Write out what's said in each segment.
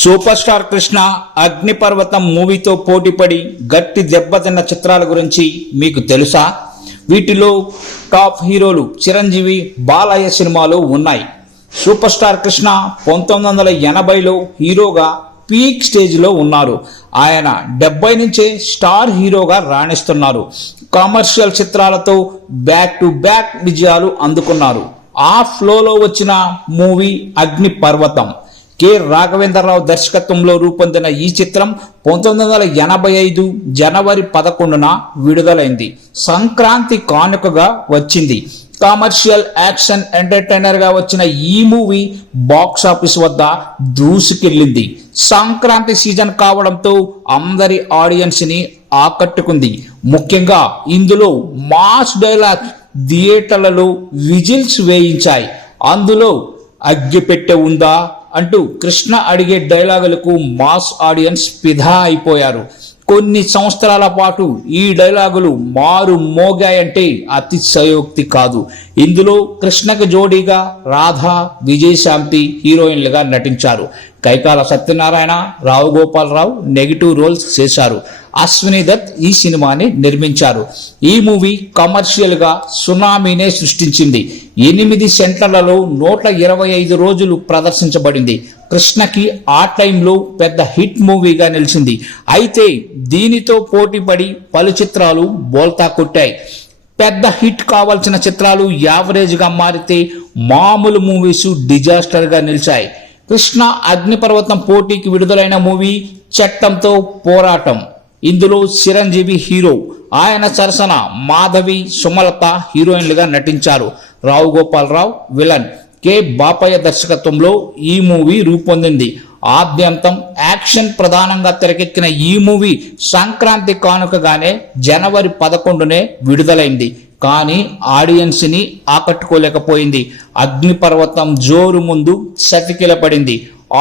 Super star Krishna అగ్నిపర్వతం మూవీతో పోటీపడి గట్టి దెబ్బతిన్న చిత్రాల గురించి మీకు తెలుసా? వీటిలో టాప్ హీరోలు చిరంజీవి, బాలయ్య సినిమాలు ఉన్నాయి. సూపర్ స్టార్ కృష్ణ 1980లో హీరోగా పీక్ స్టేజ్లో ఉన్నారు. ఆయన 70 నుంచే స్టార్ హీరోగా రాణిస్తున్నారు. కమర్షియల్ చిత్రాలతో బ్యాక్ టు బ్యాక్ విజయాలు అందుకున్నారు. ఆ ఫ్లోలో వచ్చిన మూవీ అగ్నిపర్వతం. కె రాఘవేంద్రరావు దర్శకత్వంలో రూపొందిన ఈ చిత్రం 1985 జనవరి 11న విడుదలైంది. సంక్రాంతి కానుకగా వచ్చింది. కమర్షియల్ యాక్షన్ ఎంటర్టైనర్ గా వచ్చిన ఈ మూవీ బాక్స్ ఆఫీస్ వద్ద దూసుకెళ్లింది. సంక్రాంతి సీజన్ కావడంతో అందరి ఆడియన్స్ ని ఆకట్టుకుంది. ముఖ్యంగా ఇందులో మాస్ డైలాగ్ థియేటర్లలో విజిల్స్ వేయించాయి. అందులో అగ్గిపెట్టె ఉందా అంటూ కృష్ణ అడిగే డైలాగులకు మాస్ ఆడియన్స్ ఫిదా అయిపోయారు. కొన్ని సంవత్సరాల పాటు ఈ డైలాగులు మారు మోగాయంటే అతిశయోక్తి కాదు. ఇందులో కృష్ణకు జోడీగా రాధా, విజయశాంతి హీరోయిన్లుగా నటించారు. కైకాల సత్యనారాయణ, రావు గోపాలరావు నెగిటివ్ రోల్స్ చేశారు. అశ్విని దత్ ఈ సినిమాని నిర్మించారు. ఈ మూవీ కమర్షియల్ గా సునామీనే సృష్టించింది. 8 సెంటర్లలో 125 రోజులు ప్రదర్శించబడింది. కృష్ణకి ఆ టైంలో పెద్ద హిట్ మూవీగా నిలిచింది. అయితే దీనితో పోటీపడి పలు చిత్రాలు బోల్తా కొట్టాయి. పెద్ద హిట్ కావాల్సిన చిత్రాలు యావరేజ్ గా మారితే మామూలు మూవీస్ డిజాస్టర్ గా నిలిచాయి. కృష్ణ అగ్నిపర్వతం పోటీకి విడుదలైన మూవీ చట్టంతో పోరాటం. ఇందులో చిరంజీవి హీరో. ఆయన సరసన మాధవి, సుమలత హీరోయిన్లుగా నటించారు. రావు గోపాలరావు విలన్. కె బాపయ్య దర్శకత్వంలో ఈ మూవీ రూపొందింది. ఆద్యంతం యాక్షన్ ప్రధానంగా తెరకెక్కిన ఈ మూవీ సంక్రాంతి కానుకగానే జనవరి 11నే విడుదలైంది. కానీ ఆడియన్స్ ని ఆకట్టుకోలేకపోయింది. అగ్నిపర్వతం జోరు ముందు చతికిల పడింది.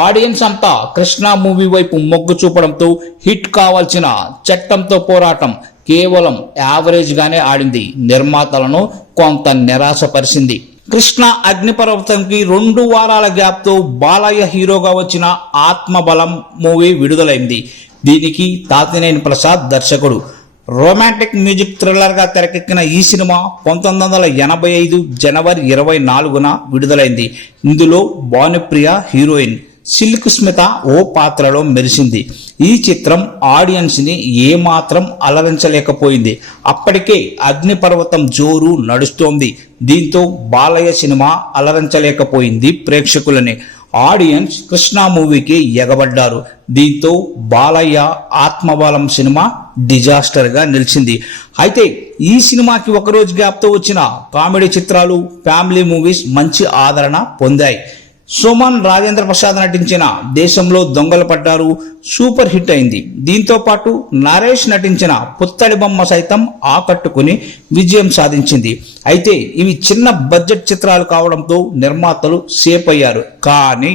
ఆడియన్స్ అంతా కృష్ణ మూవీ వైపు మొగ్గు చూపడంతో హిట్ కావాల్సిన చట్టంతో పోరాటం కేవలం యావరేజ్ గానే ఆడింది. నిర్మాతలను కొంత నిరాశపరిచింది. కృష్ణ అగ్నిపర్వతంకి 2 వారాల గ్యాప్ తో బాలయ్య హీరోగా వచ్చిన ఆత్మబలం మూవీ విడుదలైంది. దీనికి తాతినేని ప్రసాద్ దర్శకుడు. రొమాంటిక్ మ్యూజిక్ థ్రిల్లర్ గా తెరకెక్కిన ఈ సినిమా 1985 జనవరి 24న విడుదలైంది. ఇందులో భానుప్రియ హీరోయిన్, సిల్క్ స్మిత ఓ పాత్రలో మెరిసింది. ఈ చిత్రం ఆడియన్స్ ని ఏమాత్రం అలరించలేకపోయింది. అప్పటికే అగ్నిపర్వతం జోరు నడుస్తోంది. దీంతో బాలయ్య సినిమా అలరించలేకపోయింది ప్రేక్షకులని. ఆడియన్స్ కృష్ణ మూవీకి ఎగబడ్డారు. దీంతో బాలయ్య ఆత్మబలం సినిమా డిజాస్టర్ గా నిలిచింది. అయితే ఈ సినిమాకి ఒకరోజు గ్యాప్ తో వచ్చిన కామెడీ చిత్రాలు, ఫ్యామిలీ మూవీస్ మంచి ఆదరణ పొందాయి. సుమన్, రాజేంద్ర ప్రసాద్ నటించిన దేశంలో దొంగలు పడ్డారు సూపర్ హిట్ అయింది. దీంతో పాటు నరేష్ నటించిన పుత్తడి బొమ్మ సైతం ఆకట్టుకుని విజయం సాధించింది. అయితే ఇవి చిన్న బడ్జెట్ చిత్రాలు కావడంతో నిర్మాతలు సేఫ్ అయ్యారు. కానీ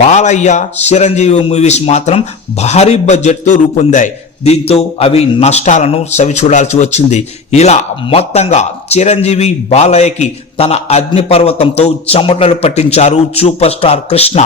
బాలయ్య, చిరంజీవి మూవీస్ మాత్రం భారీ బడ్జెట్ తో రూపొందాయి. దీంతో అవి నష్టాలను సవిచూడాల్సి వచ్చింది. ఇలా మొత్తంగా చిరంజీవి బాలయ్యకి తన అగ్నిపర్వతంతో చెమటలు పట్టించారు సూపర్ స్టార్ కృష్ణ.